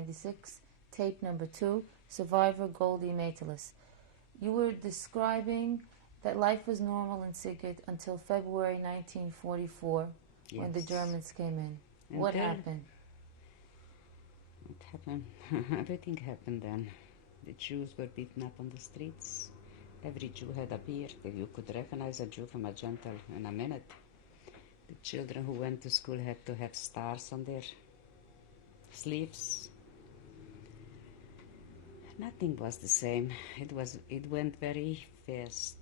1996, tape number 2, survivor Goldie Majteles. You were describing that life was normal in Sigurd until February 1944 when the Germans came in. What happened? What happened? Everything happened then. The Jews were beaten up on the streets. Every Jew had a beard. You could recognize a Jew from a Gentile in a minute. The children who went to school had to have stars on their sleeves. Nothing was the same. It went very fast.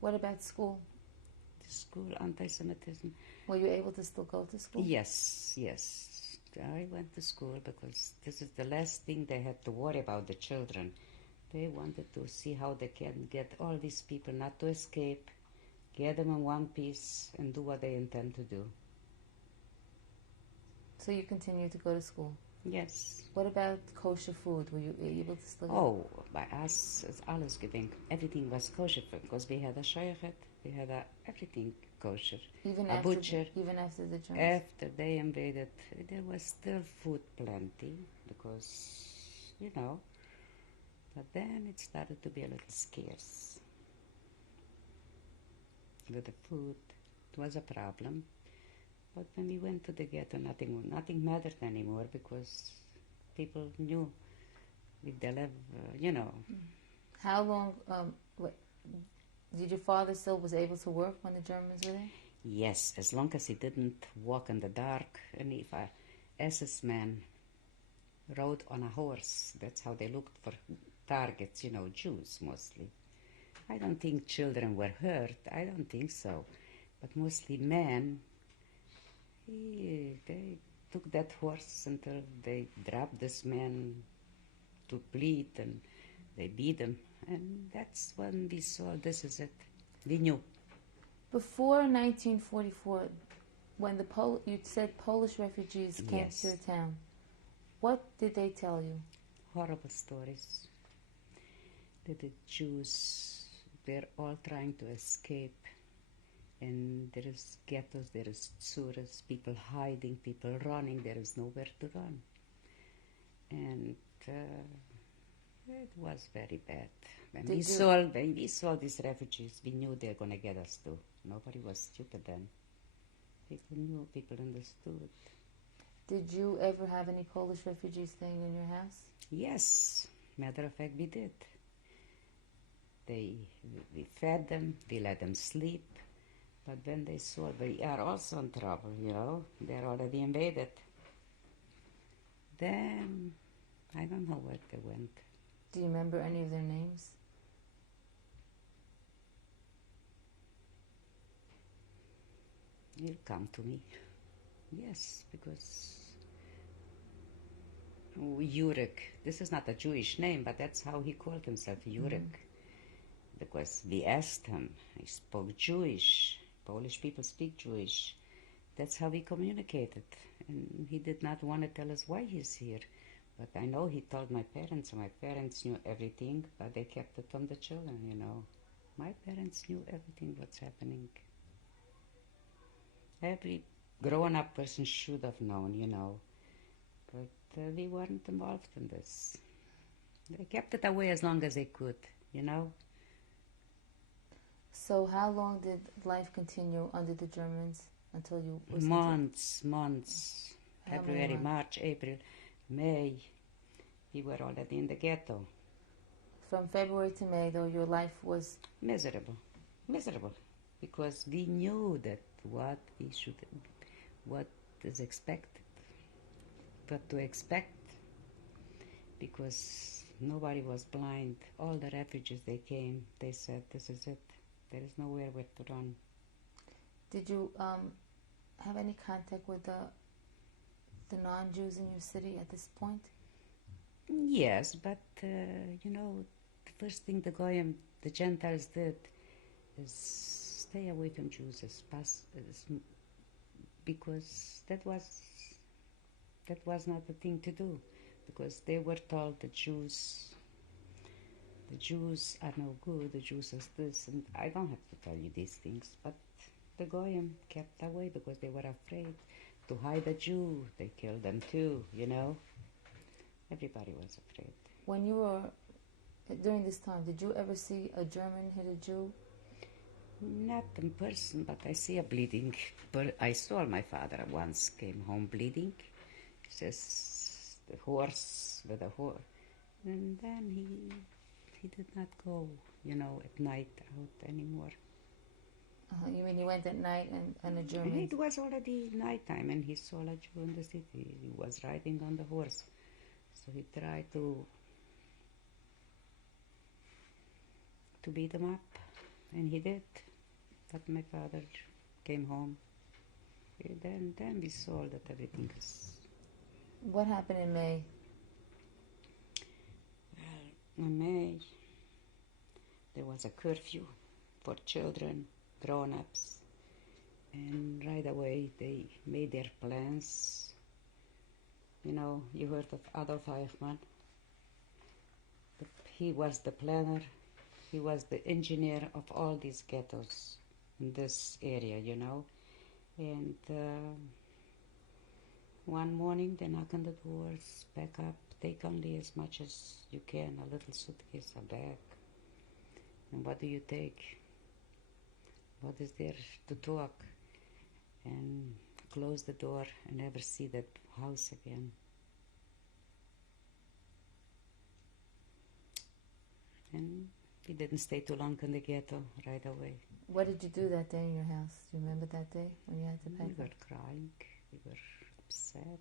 What about school? The school, anti-Semitism. Were you able to still go to school? Yes. I went to school because this is the last thing they had to worry about, the children. They wanted to see how they can get all these people not to escape, get them in one piece, and do what they intend to do. So you continued to go to school? Yes. What about kosher food? Were you able to still Oh, by us, it's alles giving. Everything was kosher because we had a shayachet, we had everything kosher. Even a butcher. Even after the Germans? After they invaded, there was still food plenty because, but then it started to be a little scarce. With the food, it was a problem. But when we went to the ghetto, nothing mattered anymore because people knew if they live, How long, did your father still was able to work when the Germans were there? Yes, as long as he didn't walk in the dark. And if a SS man rode on a horse, that's how they looked for targets, Jews mostly. I don't think children were hurt, I don't think so. But mostly men, they took that horse until they dropped this man to bleed and they beat him. And that's when we saw this is it. We knew. Before 1944, when you said Polish refugees came to your town, what did they tell you? Horrible stories. That the Jews, they're all trying to escape. And there is ghettos, there is tsuras, people hiding, people running, there is nowhere to run. And it was very bad. When we saw these refugees, we knew they were going to get us too. Nobody was stupid then. People knew, people understood. Did you ever have any Polish refugees staying in your house? Yes, matter of fact, we did. We fed them, we let them sleep. But when they saw we are also in trouble, they're already invaded. Then, I don't know where they went. Do you remember any of their names? It'll come to me. Yes, because Jurek, this is not a Jewish name, but that's how he called himself, Jurek. Because we asked him, he spoke Jewish. Polish people speak Jewish. That's how we communicated. And he did not want to tell us why he's here. But I know he told my parents, and my parents knew everything, but they kept it from the children, My parents knew everything what's happening. Every grown-up person should have known, But we weren't involved in this. They kept it away as long as they could, So how long did life continue under the Germans until you were Months. February, March, April, May. We were already in the ghetto. From February to May, though, your life was... Miserable. Because we knew that what is expected. What to expect. Because nobody was blind. All the refugees, they came, they said, this is it. There is nowhere where to run. Did you have any contact with the non-Jews in your city at this point? Yes, but, the first thing the Gentiles did is stay away from Jews because that was not the thing to do. Because they were told the Jews are no good, the Jews are this, and I don't have to tell you these things, but the Goyim kept away because they were afraid to hide a Jew. They killed them too, Everybody was afraid. When you were, during this time, did you ever see a German hit a Jew? Not in person, but I see a bleeding. But I saw my father once came home bleeding. He says the horse with a horse, and then he did not go, at night out anymore. You mean he went at night and a German? It was already nighttime, and he saw a Jew in the city. He was riding on the horse, so he tried to beat him up, and he did. But my father came home. Then we saw that everything is... What happened in May? Well, in May, there was a curfew for children, grown-ups, and right away they made their plans. You heard of Adolf Eichmann? He was the planner. He was the engineer of all these ghettos in this area, And one morning they knock on the doors, pack up, take only as much as you can, a little suitcase, a bag. And what do you take? What is there to talk? And close the door and never see that house again. And we didn't stay too long in the ghetto right away. What did you do that day in your house? Do you remember that day when you had to pack up? We were crying. We were upset.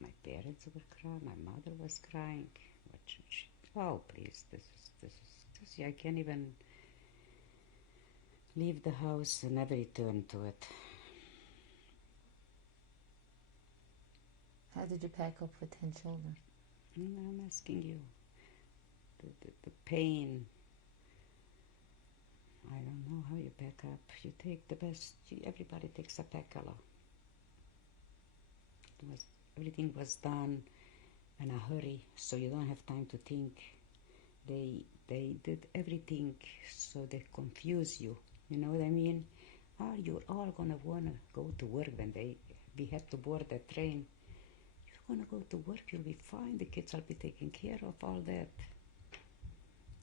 My parents were crying. My mother was crying. Oh, please, this is. I can't even leave the house and never return to it. How did you pack up for 10 children? I'm asking you. The pain. I don't know how you pack up. You take the best. Everybody takes a packala. Everything was done in a hurry, so you don't have time to think. They did everything so they confuse you. You know what I mean? You're all gonna wanna go to work when we had to board that train. You're gonna go to work. You'll be fine. The kids will be taken care of. All that.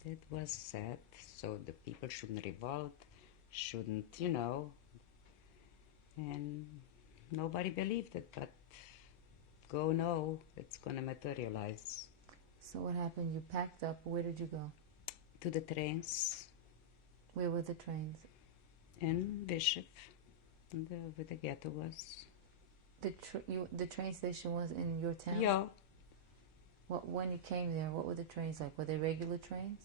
That was sad, so the people shouldn't revolt, shouldn't, and nobody believed it, but go know it's going to materialize. So what happened? You packed up. Where did you go? To the trains. Where were the trains? In Bishop, where the ghetto was. The train station was in your town? Yeah. When you came there, what were the trains like? Were they regular trains?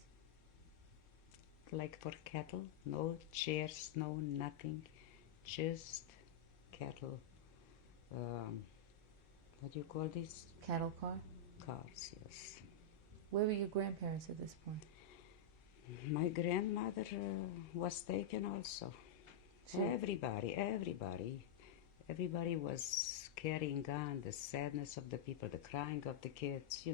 Like for cattle, no chairs, no nothing, just cattle. What do you call this? Cattle car? Cars, yes. Where were your grandparents at this point? My grandmother was taken also. So everybody was carrying on the sadness of the people, the crying of the kids,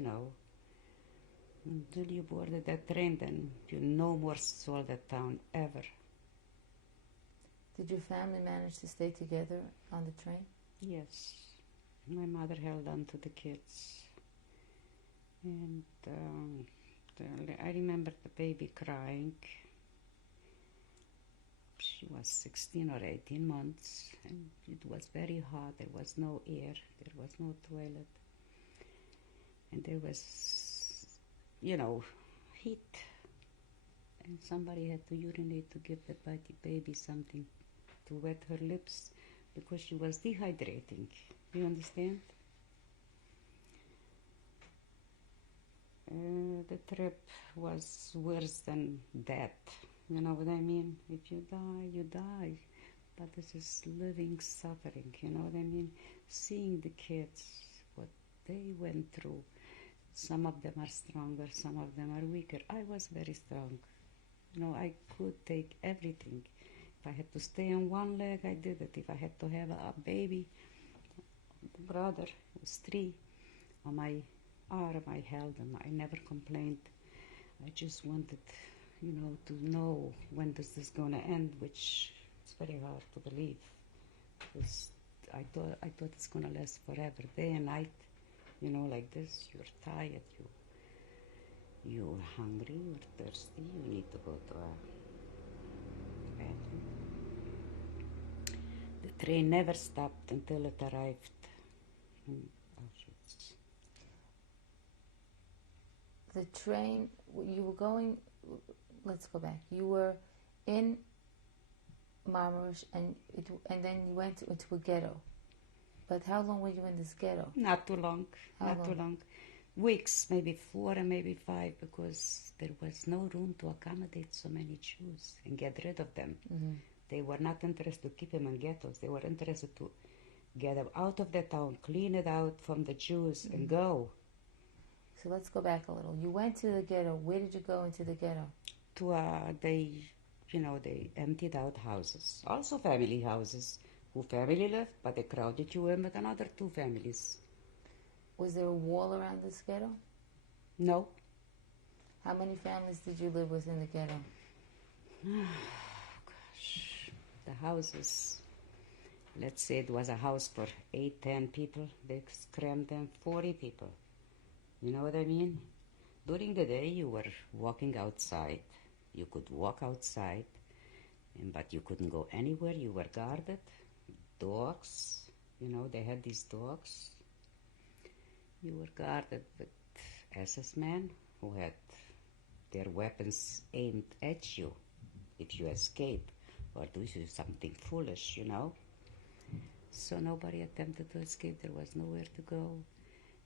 Until you boarded that train, then you no more saw that town ever. Did your family manage to stay together on the train? Yes. My mother held on to the kids. And I remember the baby crying. She was 16 or 18 months, and it was very hot. There was no air. There was no toilet. And there was heat, and somebody had to urinate to give the baby something to wet her lips because she was dehydrating. You understand? The trip was worse than death. You know what I mean? If you die, you die. But this is living suffering. You know what I mean? Seeing the kids, what they went through. Some of them are stronger, some of them are weaker. I was very strong. I could take everything. If I had to stay on one leg, I did it. If I had to have a baby, brother, it was 3, on my arm, I held him. I never complained. I just wanted, to know when this is going to end, which is very hard to believe. Because I thought it's going to last forever, day and night. you know, like this. You're tired, you're hungry, you're thirsty, you need to go to a bathroom. The train never stopped until it arrived in Auschwitz. The train, you were going, let's go back. You were in Marmaris and then you went into a ghetto. But how long were you in this ghetto? Not too long. How Too long. Weeks, maybe 4 and maybe 5, because there was no room to accommodate so many Jews and get rid of them. Mm-hmm. They were not interested to keep them in ghettos. They were interested to get them out of the town, clean it out from the Jews, and go. So let's go back a little. You went to the ghetto. Where did you go into the ghetto? They emptied out houses, also family houses. Who family lived, but they crowded you in with another 2 families. Was there a wall around this ghetto? No. How many families did you live with in the ghetto? Gosh, the houses. Let's say it was a house for 8, 10 people. They crammed them 40 people. You know what I mean? During the day, you were walking outside. You could walk outside, but you couldn't go anywhere. You were guarded. Dogs, they had these dogs. You were guarded with SS men who had their weapons aimed at you if you escape or do something foolish, So nobody attempted to escape. There was nowhere to go.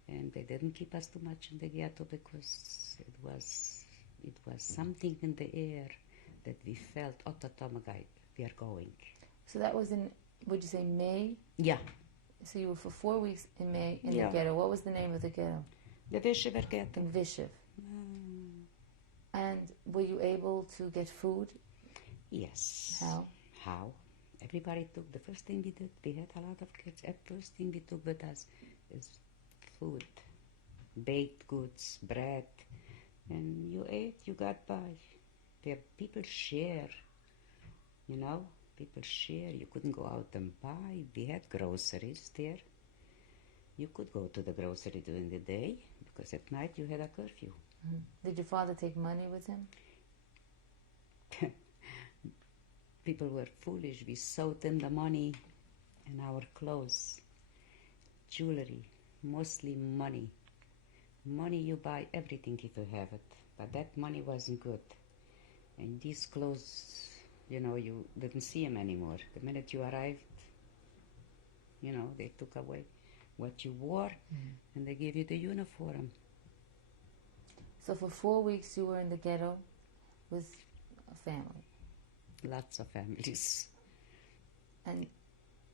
And they didn't keep us too much in the ghetto because it was something in the air that we felt, we are going. So that was in, would you say May? Yeah. So you were for 4 weeks in May in the ghetto. What was the name of the ghetto? The Vishiver ghetto. In Vishiv. And were you able to get food? Yes. How? Everybody took, the first thing we did, we had a lot of kids, the first thing we took with us is food, baked goods, bread, and you ate, you got by. People share, people share. You couldn't go out and buy. We had groceries there. You could go to the grocery during the day because at night you had a curfew. Mm-hmm. Did your father take money with him? People were foolish. We sewed in the money in our clothes, jewelry, mostly money. Money, you buy everything if you have it, but that money wasn't good. And these clothes, you didn't see them anymore. The minute you arrived, they took away what you wore, and they gave you the uniform. So for 4 weeks you were in the ghetto with a family? Lots of families. And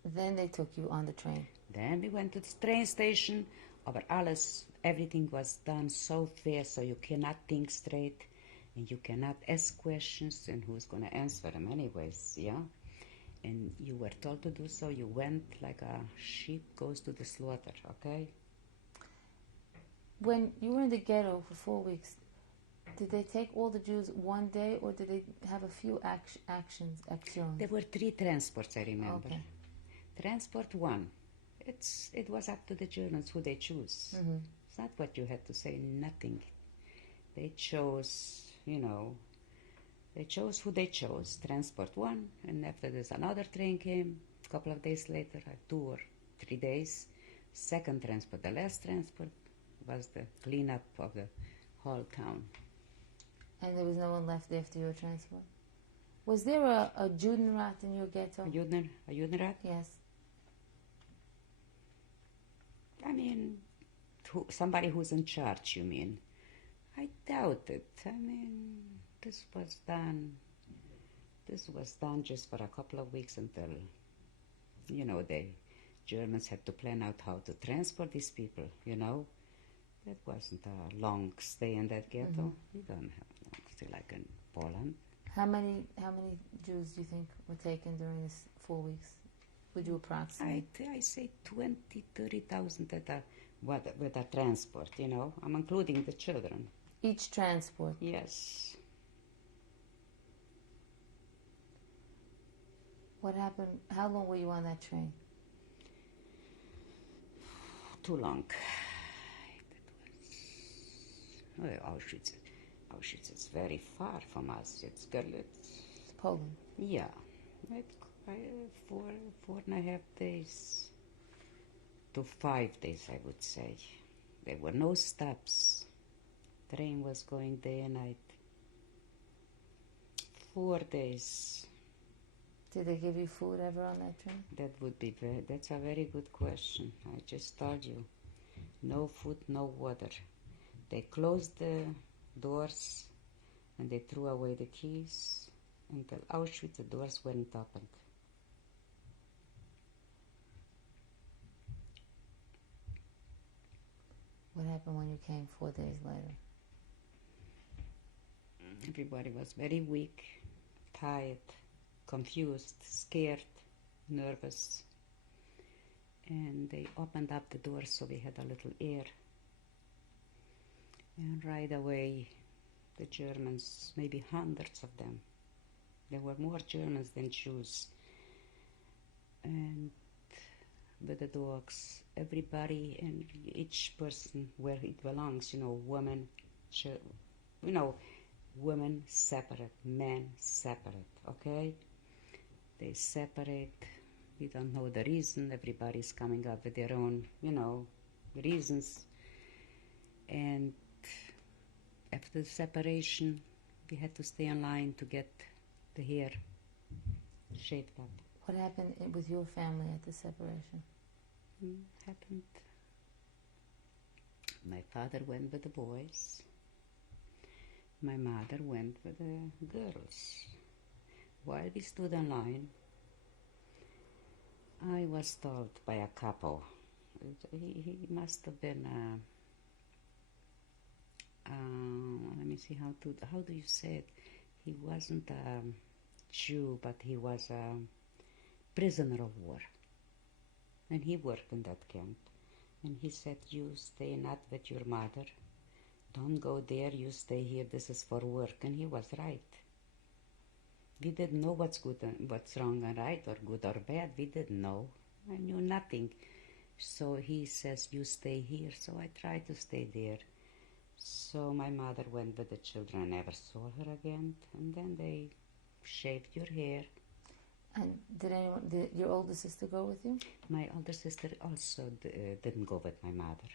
then they took you on the train? Then we went to the train station. Over alles, everything was done so fast, so you cannot think straight, and you cannot ask questions, and who's going to answer them anyways, yeah? And you were told to do so. You went like a sheep goes to the slaughter, okay? When you were in the ghetto for 4 weeks, did they take all the Jews one day, or did they have a few actions? There were 3 transports, I remember. Okay. Transport 1, it was up to the Germans who they choose. Mm-hmm. It's not what you had to say, nothing. They chose, they chose who they chose, Transport 1, and after this another train came, a couple of days later, 2 or 3 days, second transport, the last transport was the cleanup of the whole town. And there was no one left after your transport? Was there a Judenrat in your ghetto? A Judenrat? Yes. I mean, somebody who's in charge, you mean? I doubt it. I mean, this was done just for a couple of weeks until, the Germans had to plan out how to transport these people, That wasn't a long stay in that ghetto. Mm-hmm. We don't have a long stay like in Poland. How many Jews do you think were taken during this 4 weeks? Would you approximate? I say 20,000, 30,000 with a transport, I'm including the children. Each transport? Yes. What happened? How long were you on that train? Too long. Auschwitz is very far from us. It's Poland. yeah, it, 4.5 days to 5 days, I would say. There were no stops. Train was going day and night. 4 days. Did they give you food ever on that train? That's a very good question. I just told you. No food, no water. They closed the doors and they threw away the keys. Until Auschwitz, the doors weren't opened. What happened when you came 4 days later? Everybody was very weak, tired, confused, scared, nervous. And they opened up the doors so we had a little air. And right away, the Germans, maybe hundreds of them, there were more Germans than Jews. And with the dogs, everybody and each person where it belongs, women, women separate, men separate, okay? They separate. We don't know the reason. Everybody's coming up with their own, reasons. And after the separation, we had to stay in line to get the hair shaped up. What happened with your family at the separation? Happened. My father went with the boys. My mother went with the girls. While we stood in line, I was told by a couple, he must have been, let me see how do you say it? He wasn't a Jew, but he was a prisoner of war. And he worked in that camp. And he said, you stay not with your mother. Don't go there, you stay here, this is for work. And he was right. We didn't know what's good and what's wrong and right or good or bad. We didn't know. I knew nothing. So he says, you stay here. So I tried to stay there. So my mother went with the children. I never saw her again. And then they shaved your hair. And did your older sister go with you? My older sister also didn't go with my mother.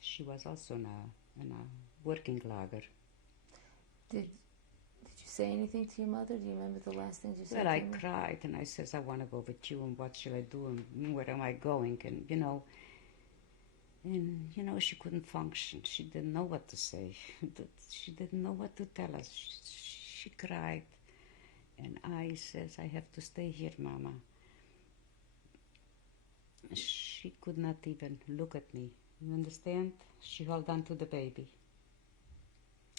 She was also in a working lager. Did you say anything to your mother? Do you remember the last thing you said? Well, I cried and I says, I want to go with you and what shall I do and where am I going? And, she couldn't function. She didn't know what to say. She didn't know what to tell us. She cried. And I says, I have to stay here, Mama. She could not even look at me. You understand? She held on to the baby.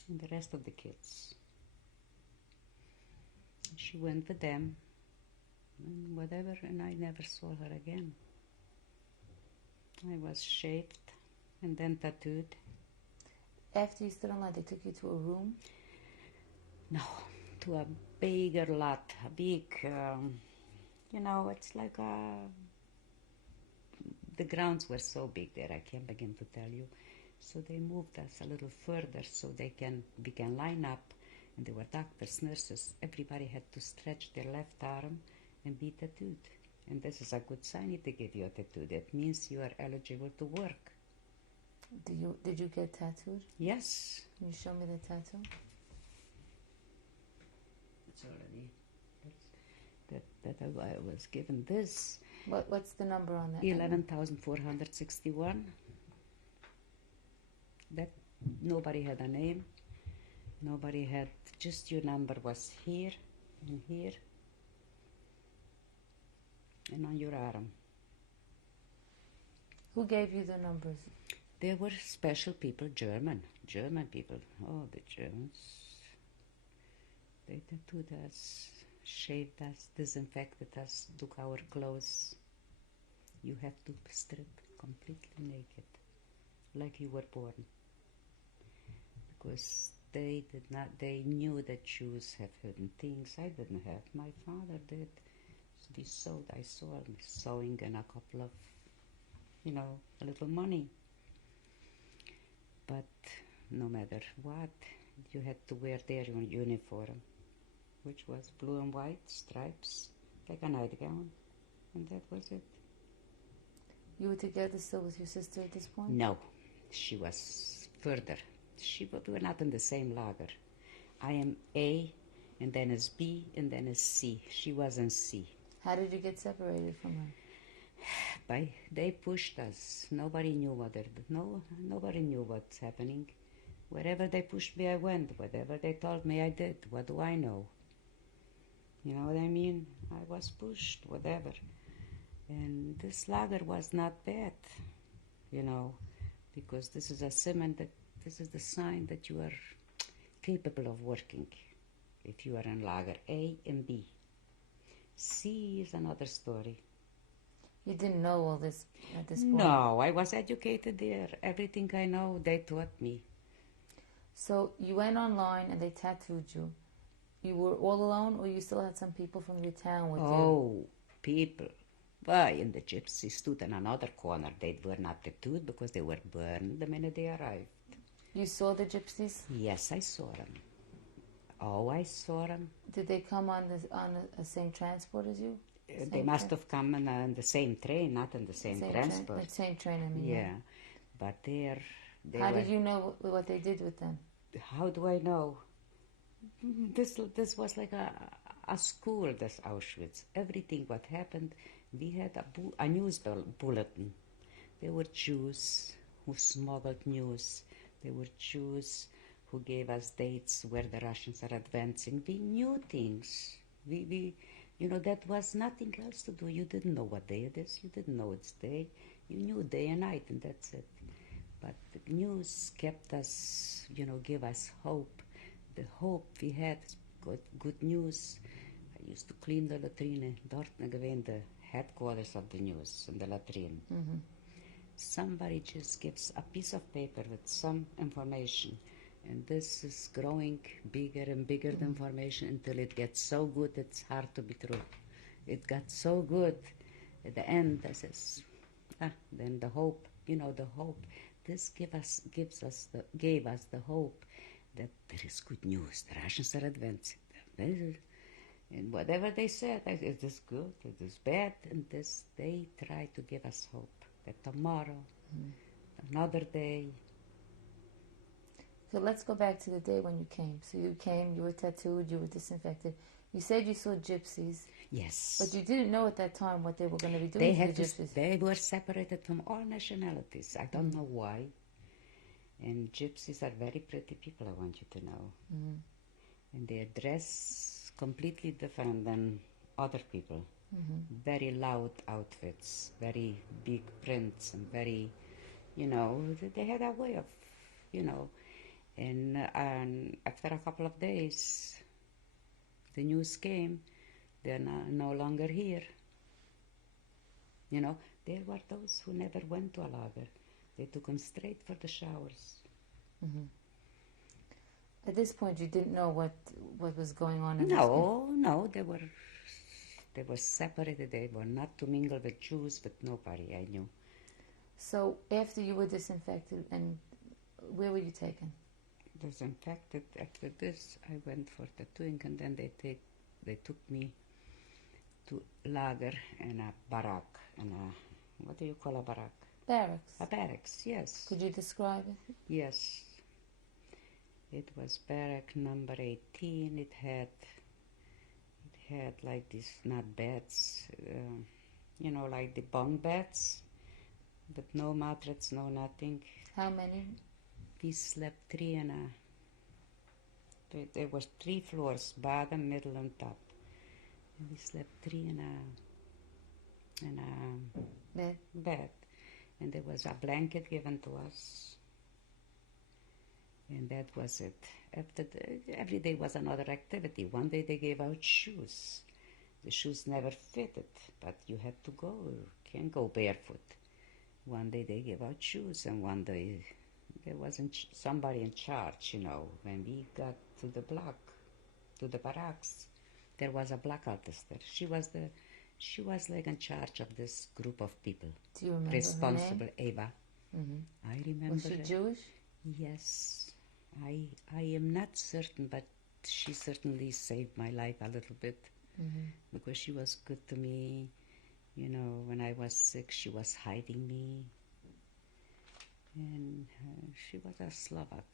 And the rest of the kids. She went with them. And whatever, and I never saw her again. I was shaved and then tattooed. After you stood on line, they took you to a room? No, to a bigger lot, a big, it's like the grounds were so big there, I can't begin to tell you. So they moved us a little further so we can line up, and there were doctors, nurses, everybody had to stretch their left arm and be tattooed. And this is a good sign if they give you a tattoo. That means you are eligible to work. Did you get tattooed? Yes. Can you show me the tattoo? It's already that I was given this. What's the number on that? 11,461. That nobody had a name. Nobody had. Just your number was here and here. And on your arm. Who gave you the numbers? There were special people, German people. Oh, the Germans. They tattooed us, shaved us, disinfected us, took our clothes. You have to strip completely naked, like you were born. Because they knew that Jews have hidden things I didn't have. My father did. I saw him sewing and a couple of, a little money. But no matter what, you had to wear their uniform, which was blue and white stripes, like a nightgown, and that was it. You were together still with your sister at this point? No, she was further. We were not in the same lager. I am A, and then is B, and then is C. She was in C. How did you get separated from her? They pushed us. Nobody knew nobody knew what's happening. Wherever they pushed me, I went. Whatever they told me, I did. What do I know? You know what I mean? I was pushed, whatever. And this lager was not bad, because this is a sign this is the sign that you are capable of working. If you are in lager A and B. C is another story. You didn't know all this at this point? No, I was educated there. Everything I know, they taught me. So you went online and they tattooed you. You were all alone, or you still had some people from your town with you? Oh, people. Why, and the gypsies stood in another corner. They were not tattooed because they were burned the minute they arrived. You saw the gypsies? Yes, I saw them. Oh, I saw them. Did they come on the same transport as you? They must have come on the same train, not in the same transport. The same train, I mean. Yeah, but they How did you know what they did with them? How do I know? This was like a school, this Auschwitz. Everything what happened, we had a news bulletin. There were Jews who smuggled news. There were Jews who gave us dates where the Russians are advancing. We knew things. We that was nothing else to do. You didn't know what day it is. You didn't know it's day. You knew day and night, and that's it. But the news kept us, gave us hope. The hope we had, good news. I used to clean the latrine. Dort gewesen the headquarters of the news in the latrine. Mm-hmm. Somebody just gives a piece of paper with some information, and this is growing bigger and bigger, the information, until it gets so good it's hard to be true. It got so good. At the end, I says, then the hope, the hope. This gave us the hope that there is good news. The Russians are advancing. And whatever they said, it is good, it is bad, and they try to give us hope that tomorrow, another day. So let's go back to the day when you came. So you came, you were tattooed, you were disinfected. You said you saw gypsies. Yes. But you didn't know at that time what they were going to be doing to the gypsies. They were separated from all nationalities. I don't know why. And gypsies are very pretty people, I want you to know. Mm-hmm. And their dress completely different than other people. Mm-hmm. Very loud outfits, very big prints, and very, they had a way of, And after a couple of days, the news came, they're no longer here. There were those who never went to a lager. They took them straight for the showers. Mm-hmm. At this point, you didn't know what was going on. No, they were separated. They were not to mingle with Jews, with nobody I knew. So after you were disinfected, and where were you taken? Disinfected. After this, I went for tattooing, and then they took me to lager and a barrack, and what do you call a barrack? Barracks. A barracks, yes. Could you describe it? Yes. It was barrack number 18. It had like this, not beds, like the bunk beds, but no mattress, no nothing. How many? We slept three there was 3 floors, bottom, middle, and top. And we slept 3 in a bed. And there was a blanket given to us. And that was it. Every day was another activity. One day they gave out shoes. The shoes never fitted, but you had to go. You can't go barefoot. One day they gave out shoes, and one day there wasn't somebody in charge, When we got to the block, to the barracks, there was a black artist there. She was like in charge of this group of people. Do you remember responsible, her name? Eva. Mm-hmm. I remember. Was she Jewish? Yes. I am not certain, but she certainly saved my life a little bit because she was good to me. You know, when I was sick, she was hiding me. And she was a Slovak.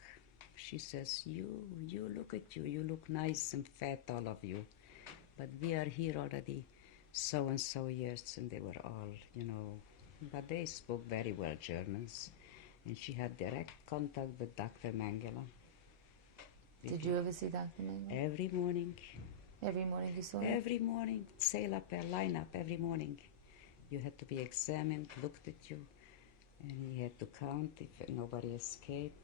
She says, you look at you. You look nice and fat, all of you. But we are here already so-and-so years. And they were all, you know, but they spoke very well Germans. And she had direct contact with Dr. Mengele. Did you ever see Dr. Mengele? Every morning. Every morning you saw him? Every morning. Sail up a line up every morning. You had to be examined, looked at you. And he had to count if nobody escaped.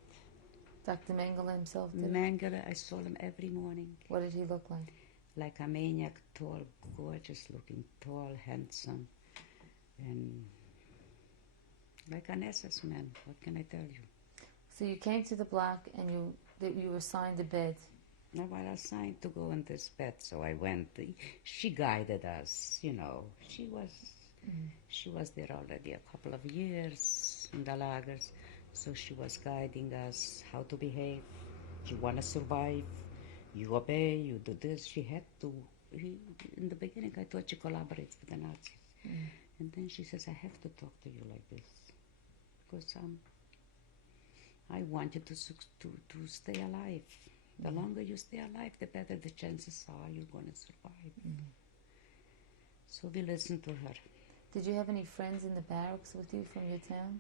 Dr. Mengele himself did? Mengele, I saw him every morning. What did he look like? Like a maniac, tall, gorgeous looking, tall, handsome, and like an SS man. What can I tell you? So you came to the block and you were assigned a bed. I was assigned to go in this bed, so I went. She guided us, you know. She was there already a couple of years in the lagers, so she was guiding us how to behave. You want to survive, you obey, you do this. She had to. In the beginning, I thought she collaborates with the Nazis. And then she says, I have to talk to you like this because I want you to stay alive. The longer you stay alive, the better the chances are you're going to survive. So we listened to her. Did you have any friends in the barracks with you from your town?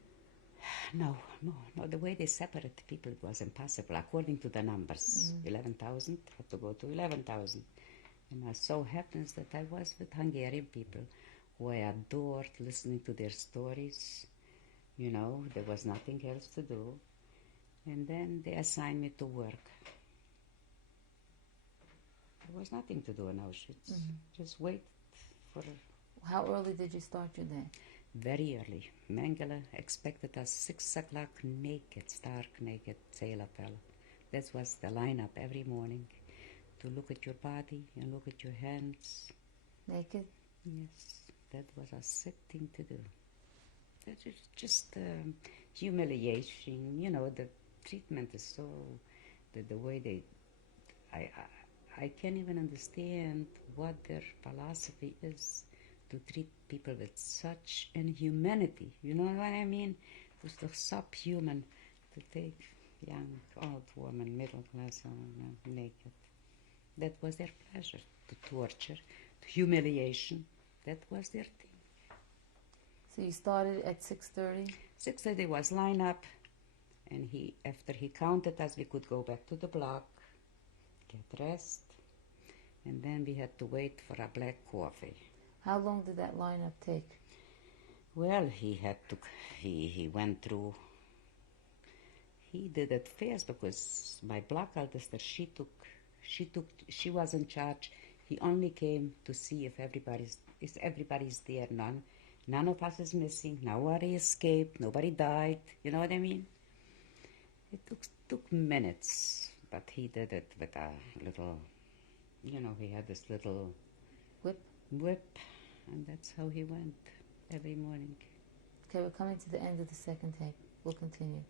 No. The way they separated people, it was impossible. According to the numbers, 11,000 had to go to 11,000. And it so happens that I was with Hungarian people who I adored listening to their stories. You know, there was nothing else to do. And then they assigned me to work. There was nothing to do in Auschwitz. Just wait for... How early did you start your day? Very early. Mengele expected us 6 o'clock naked, stark naked, sailapel. That was the lineup every morning. To look at your body and look at your hands. Naked? Yes, that was a sick thing to do. That is just humiliation. You know, the treatment is so... The way they... I can't even understand what their philosophy is to treat people with such inhumanity. You know what I mean? It was the subhuman to take young, old woman, middle class, naked. That was their pleasure, to torture, to humiliation. That was their thing. So you started at 6:30? 6:30 was line up, and after he counted us, we could go back to the block, get rest, and then we had to wait for a black coffee. How long did that lineup take? Well, he went through, he did it fast because my block eldester, she was in charge. He only came to see if everybody's there. None of us is missing. Nobody escaped. Nobody died. You know what I mean? It took minutes, but he did it with a little, you know, he had this little whip, and that's how he went every morning. Okay, we're coming to the end of the second tape. We'll continue.